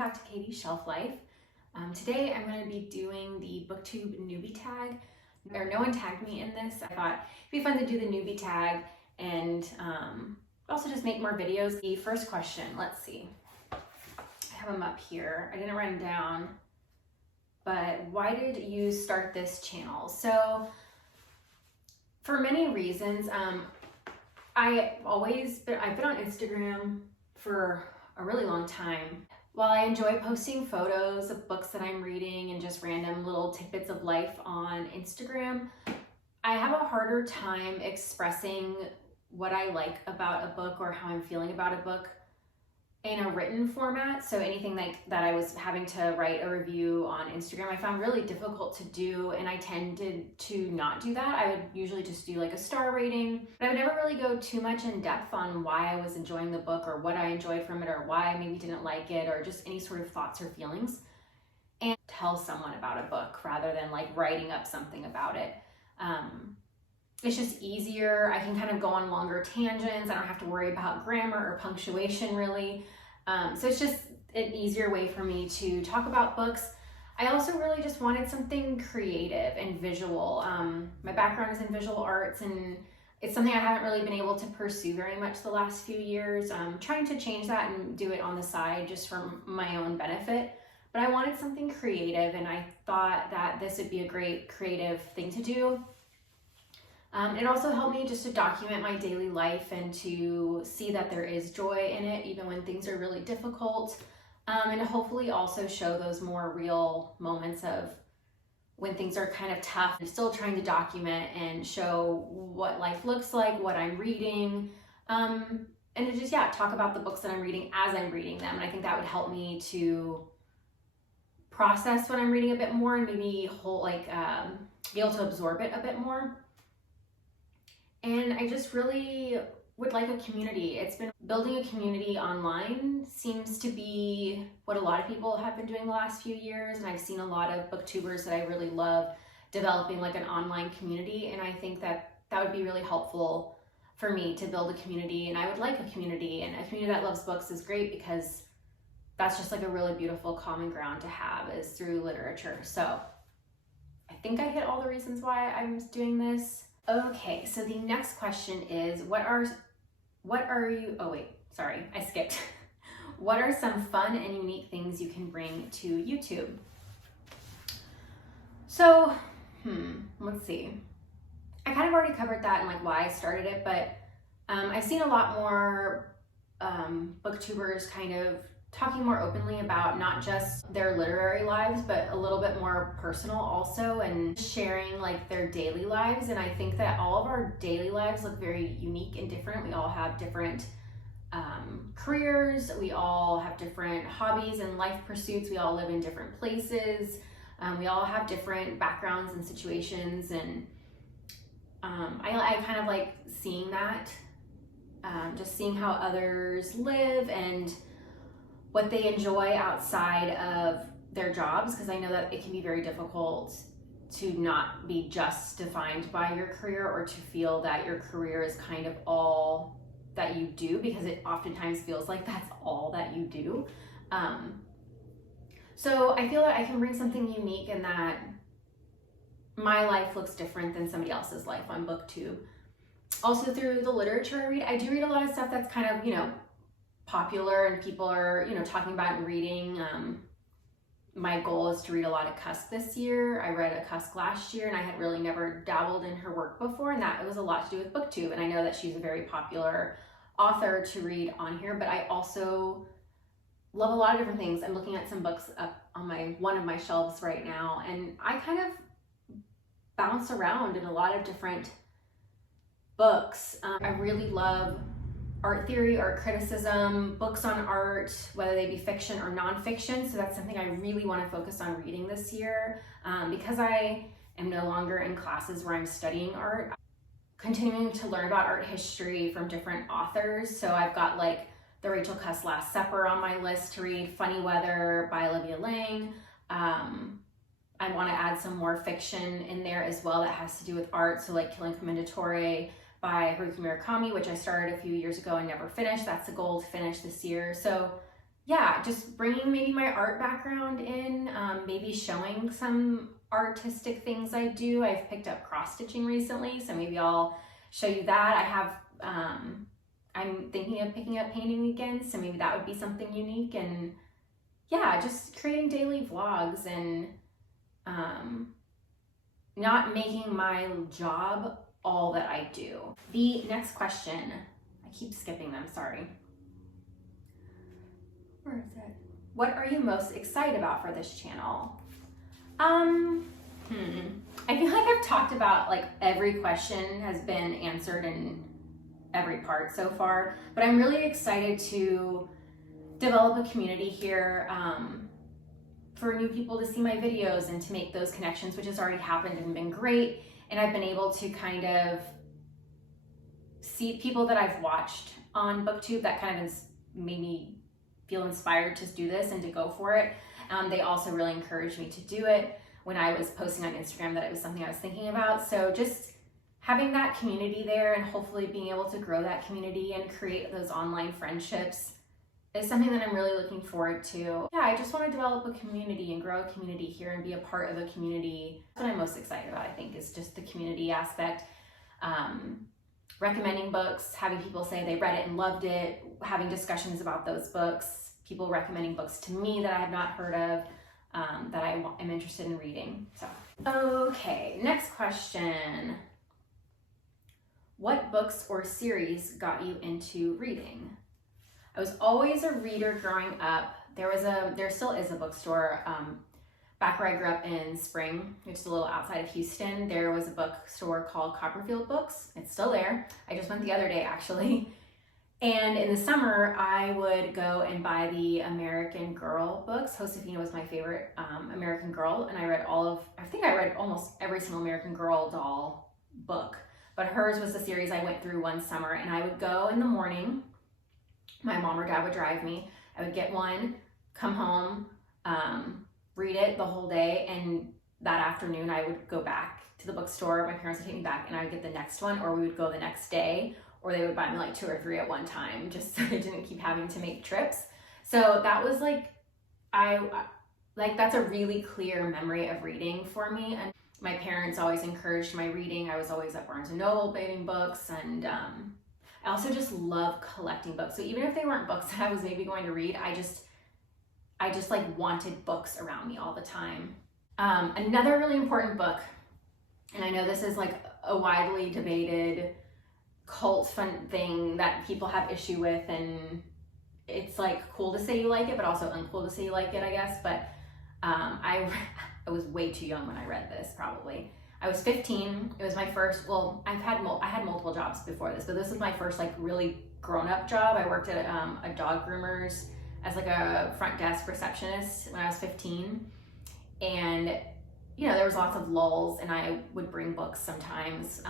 back to Katie's Shelf Life. Today I'm going to be doing the Booktube Newbie Tag. No one tagged me in this. I thought it'd be fun to do the newbie tag and also just make more videos. The first question, let's see. I have them up here. I didn't write them down, but why did you start this channel? So for many reasons, I've been on Instagram for a really long time. While I enjoy posting photos of books that I'm reading and just random little tidbits of life on Instagram, I have a harder time expressing what I like about a book or how I'm feeling about a book in a written format. So anything like that I was having to write a review on Instagram, I found really difficult to do, and I tended to not do that. I would usually just do like a star rating, but I would never really go too much in depth on why I was enjoying the book or what I enjoyed from it or why I maybe didn't like it or just any sort of thoughts or feelings, and tell someone about a book rather than like writing up something about it. It's just easier. I can kind of go on longer tangents. I don't have to worry about grammar or punctuation really. So it's just an easier way for me to talk about books. I also really just wanted something creative and visual. My background is in visual arts, and it's something I haven't really been able to pursue very much the last few years. I'm trying to change that and do it on the side just for my own benefit. But I wanted something creative, and I thought that this would be a great creative thing to do. It also helped me just to document my daily life and to see that there is joy in it, even when things are really difficult. And to hopefully also show those more real moments of when things are kind of tough. I'm still trying to document and show what life looks like, what I'm reading, and to just, talk about the books that I'm reading as I'm reading them. And I think that would help me to process what I'm reading a bit more and maybe be able to absorb it a bit more. And I just really would like a community. Building a community online seems to be what a lot of people have been doing the last few years. And I've seen a lot of booktubers that I really love developing like an online community. And I think that that would be really helpful for me to build a community. And I would like a community, and a community that loves books is great because that's just like a really beautiful common ground to have is through literature. So I think I hit all the reasons why I'm doing this. Okay, so the next question is, what are you, oh wait, sorry, I skipped. What are some fun and unique things you can bring to YouTube? So, let's see. I kind of already covered that and like why I started it, but I've seen a lot more booktubers kind of talking more openly about not just their literary lives, but a little bit more personal also, and sharing like their daily lives. And I think that all of our daily lives look very unique and different. We all have different careers. We all have different hobbies and life pursuits. We all live in different places. We all have different backgrounds and situations. And I kind of like seeing that, just seeing how others live and what they enjoy outside of their jobs, because I know that it can be very difficult to not be just defined by your career or to feel that your career is kind of all that you do, because it oftentimes feels like that's all that you do. So I feel that I can bring something unique in that my life looks different than somebody else's life on BookTube. Also through the literature I read, I do read a lot of stuff that's kind of, popular and people are, talking about and reading. My goal is to read a lot of Cusk this year. I read a Cusk last year, and I had really never dabbled in her work before, and that it was a lot to do with BookTube. And I know that she's a very popular author to read on here, but I also love a lot of different things. I'm looking at some books up on one of my shelves right now, and I kind of bounce around in a lot of different books. I really love art theory, art criticism, books on art, whether they be fiction or nonfiction. So that's something I really want to focus on reading this year, because I am no longer in classes where I'm studying art. Continuing to learn about art history from different authors. So I've got like the Rachel Cusk Last Supper on my list to read, Funny Weather by Olivia Laing. I want to add some more fiction in there as well that has to do with art. So like Killing Commendatore by Haruki Murakami, which I started a few years ago and never finished. That's the goal to finish this year. So yeah, just bringing maybe my art background in, maybe showing some artistic things I do. I've picked up cross stitching recently, so maybe I'll show you that. I have, I'm thinking of picking up painting again, so maybe that would be something unique. And yeah, just creating daily vlogs and not making my job all that I do. The next question, I keep skipping them, sorry. Where is it? What are you most excited about for this channel? I feel like I've talked about, like, every question has been answered in every part so far, but I'm really excited to develop a community here for new people to see my videos and to make those connections, which has already happened and been great. And I've been able to kind of see people that I've watched on Booktube that kind of made me feel inspired to do this and to go for it. They also really encouraged me to do it when I was posting on Instagram that it was something I was thinking about. So just having that community there and hopefully being able to grow that community and create those online friendships is something that I'm really looking forward to. Yeah, I just want to develop a community and grow a community here and be a part of a community. That's what I'm most excited about, I think, is just the community aspect. Recommending books, having people say they read it and loved it, having discussions about those books, people recommending books to me that I have not heard of, that I am interested in reading. So, okay, next question. What books or series got you into reading? I was always a reader growing up. There still is a bookstore back where I grew up in Spring, which is a little outside of Houston. There was a bookstore called Copperfield Books. It's still there. I just went the other day, actually. And in the summer, I would go and buy the American Girl books. Josefina was my favorite American Girl, and I read I read almost every single American Girl doll book. But hers was the series I went through one summer, and I would go in the morning. My mom or dad would drive me. I would get one, come home, read it the whole day, and that afternoon I would go back to the bookstore. My parents would take me back and I would get the next one, or we would go the next day, or they would buy me like 2 or 3 at one time just so I didn't keep having to make trips. So that was that's a really clear memory of reading for me. And my parents always encouraged my reading. I was always at Barnes & Noble reading books, and I also just love collecting books. So even if they weren't books that I was maybe going to read, I just like wanted books around me all the time. Another really important book, and I know this is like a widely debated cult fun thing that people have issue with, and it's like cool to say you like it, but also uncool to say you like it, I guess. But I was way too young when I read this, probably. I was 15. It was my first, well, I had multiple jobs before this, but this was my first like really grown-up job. I worked at a dog groomer's as like a front desk receptionist when I was 15. And, you know, there was lots of lulls, and I would bring books sometimes.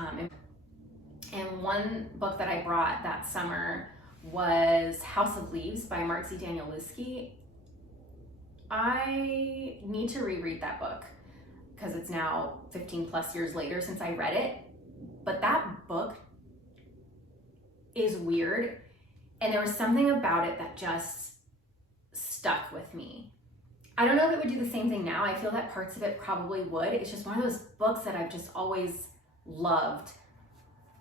And one book that I brought that summer was House of Leaves by Danielewski. I need to reread that book because it's now 15 plus years later since I read it. But that book is weird, and there was something about it that just stuck with me. I don't know if it would do the same thing now. I feel that parts of it probably would. It's just one of those books that I've just always loved.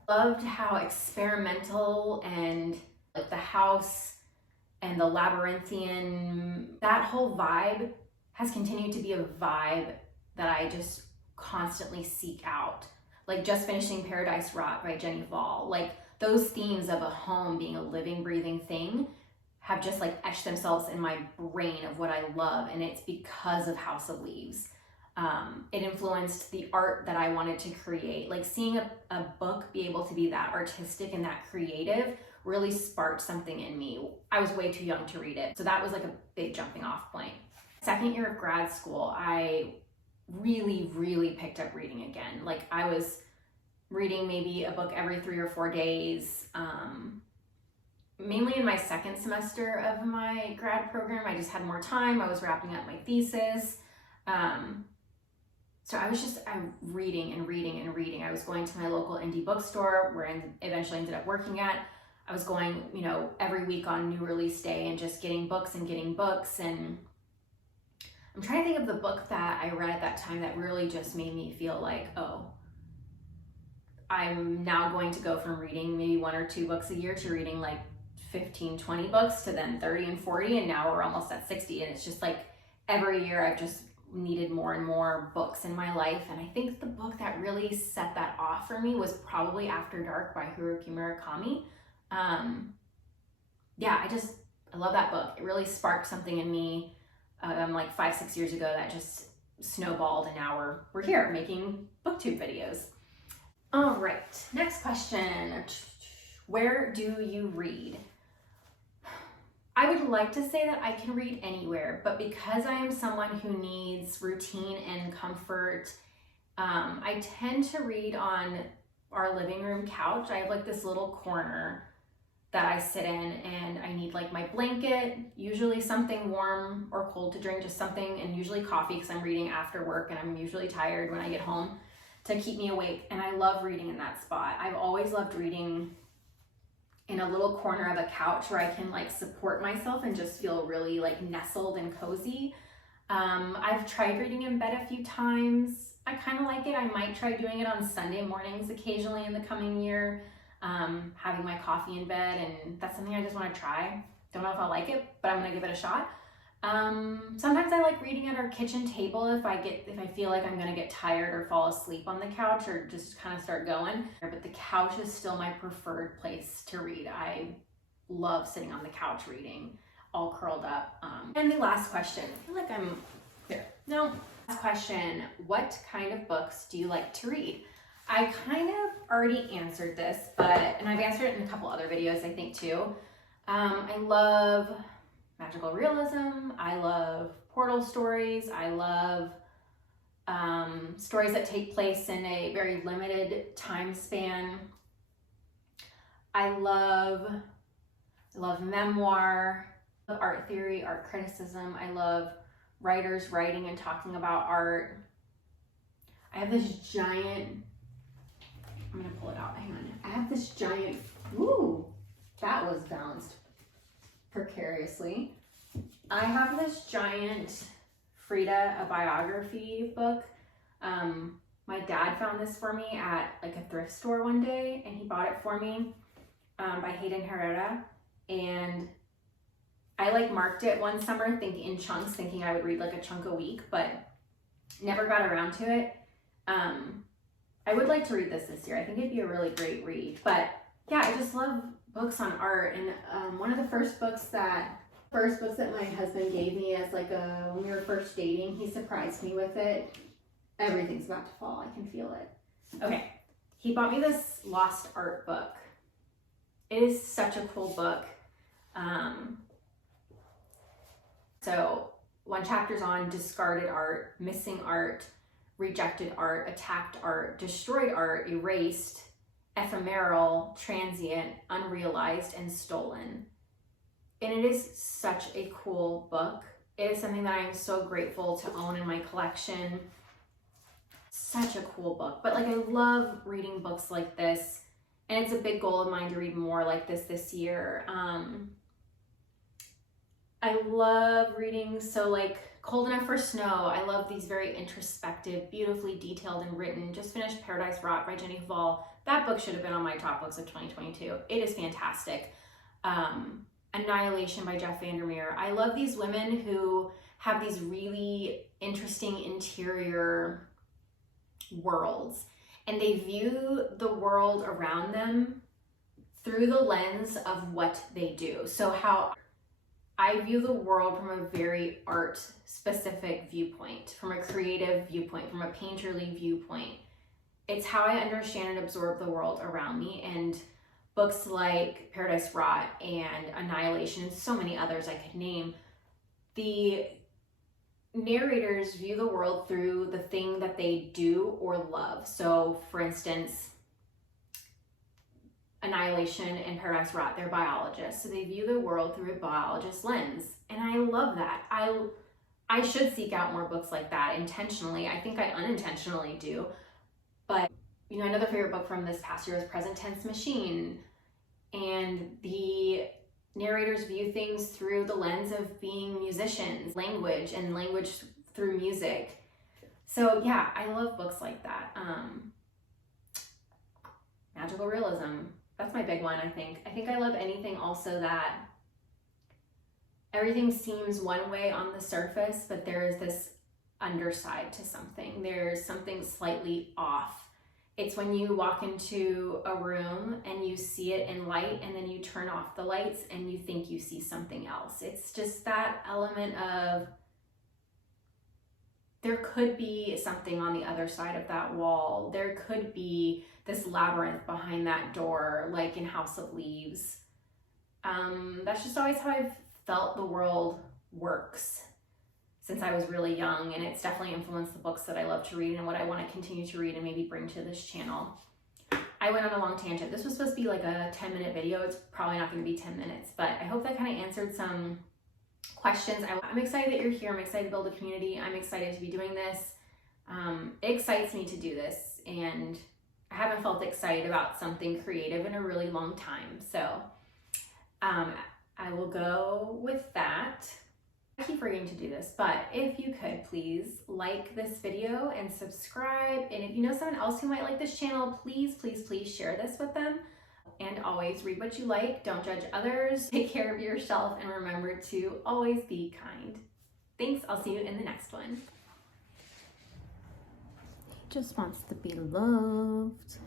Loved how experimental and like the house and the labyrinthian, that whole vibe has continued to be a vibe that I just constantly seek out. Like just finishing Paradise Rot by Hval. Like those themes of a home being a living, breathing thing have just like etched themselves in my brain of what I love, and it's because of House of Leaves. It influenced the art that I wanted to create. Like seeing a book be able to be that artistic and that creative really sparked something in me. I was way too young to read it, so that was like a big jumping off point. Second year of grad school, I really picked up reading again. Like I was reading maybe a book every 3 or 4 days. Mainly in my second semester of my grad program, I just had more time. I was wrapping up my thesis. So I'm reading and reading and reading. I was going to my local indie bookstore where I eventually ended up working at. I was going, you know, every week on new release day and just getting books. And I'm trying to think of the book that I read at that time that really just made me feel like, oh, I'm now going to go from reading maybe 1 or 2 books a year to reading like 15, 20 books to then 30 and 40. And now we're almost at 60. And it's just like every year I've just needed more and more books in my life. And I think the book that really set that off for me was probably After Dark by Haruki Murakami. Yeah, I love that book. It really sparked something in me like 5-6 years ago that just snowballed, and now we're here making booktube videos. All right, next question. Where do you read? I would like to say that I can read anywhere, but because I am someone who needs routine and comfort, I tend to read on our living room couch. I have like this little corner that I sit in, and I need like my blanket, usually something warm or cold to drink, just something, and usually coffee because I'm reading after work and I'm usually tired when I get home, to keep me awake. And I love reading in that spot. I've always loved reading in a little corner of a couch where I can like support myself and just feel really like nestled and cozy. I've tried reading in bed a few times. I kind of like it. I might try doing it on Sunday mornings occasionally in the coming year, having my coffee in bed, and that's something I just want to try. Don't know if I'll like it, but I'm gonna give it a shot. Sometimes I like reading at our kitchen table if I feel like I'm gonna get tired or fall asleep on the couch or just kind of start going. But the couch is still my preferred place to read. I love sitting on the couch reading, all curled up. And the last question, I feel like I'm there. No. Last question, what kind of books do you like to read? I kind of already answered this, and I've answered it in a couple other videos, I think too. I love magical realism. I love portal stories. I love stories that take place in a very limited time span. I love memoir, art theory, art criticism. I love writers writing and talking about art. I have this giant, I'm gonna pull it out, hang on. I have this giant, ooh, that was balanced precariously. I have this giant Frida, a biography book. My dad found this for me at like a thrift store one day, and he bought it for me by Hayden Herrera. And I like marked it one summer in chunks, thinking I would read like a chunk a week, but never got around to it. I would like to read this year. I think it'd be a really great read. But yeah, I just love books on art. And one of the first books that my husband gave me as like when we were first dating, he surprised me with it. Everything's about to fall. I can feel it. Okay, he bought me this Lost Art book. It is such a cool book. So one chapter's on discarded art, missing art, rejected art, attacked art, destroyed art, erased, ephemeral, transient, unrealized, and stolen. And it is such a cool book. It is something that I am so grateful to own in my collection. Such a cool book. But like, I love reading books like this, and it's a big goal of mine to read more like this year. I love reading, so like Cold Enough for Snow. I love these very introspective, beautifully detailed and written. Just finished Paradise Rot by Hval. That book should have been on my top books of 2022. It is fantastic. Annihilation by Jeff Vandermeer. I love these women who have these really interesting interior worlds, and they view the world around them through the lens of what they do. So how I view the world from a very art specific viewpoint, from a creative viewpoint, from a painterly viewpoint. It's how I understand and absorb the world around me. And books like Paradise Rot and Annihilation and so many others I could name, the narrators view the world through the thing that they do or love. So for instance, Annihilation and Paradise Rot, they're biologists, so they view the world through a biologist lens, and I love that. I should seek out more books like that intentionally. I think I unintentionally do, but you know, another favorite book from this past year was Present Tense Machine. and the narrators view things through the lens of being musicians, language through music. So yeah, I love books like that. Magical realism, that's my big one, I think. I think I love anything also that everything seems one way on the surface, but there is this underside to something. There's something slightly off. It's when you walk into a room and you see it in light and then you turn off the lights and you think you see something else. It's just that element of there could be something on the other side of that wall. There could be this labyrinth behind that door, like in House of Leaves. That's just always how I've felt the world works since I was really young, and it's definitely influenced the books that I love to read and what I want to continue to read and maybe bring to this channel. I went on a long tangent. This was supposed to be like a 10-minute video. It's probably not going to be 10 minutes, but I hope that kind of answered some questions. I'm excited that you're here. I'm excited to build a community. I'm excited to be doing this. It excites me to do this, and I haven't felt excited about something creative in a really long time. So I will go with that. I keep forgetting to do this, but if you could please like this video and subscribe, and if you know someone else who might like this channel, please share this with them. And always read what you like, don't judge others, take care of yourself, and remember to always be kind. Thanks, I'll see you in the next one. He just wants to be loved.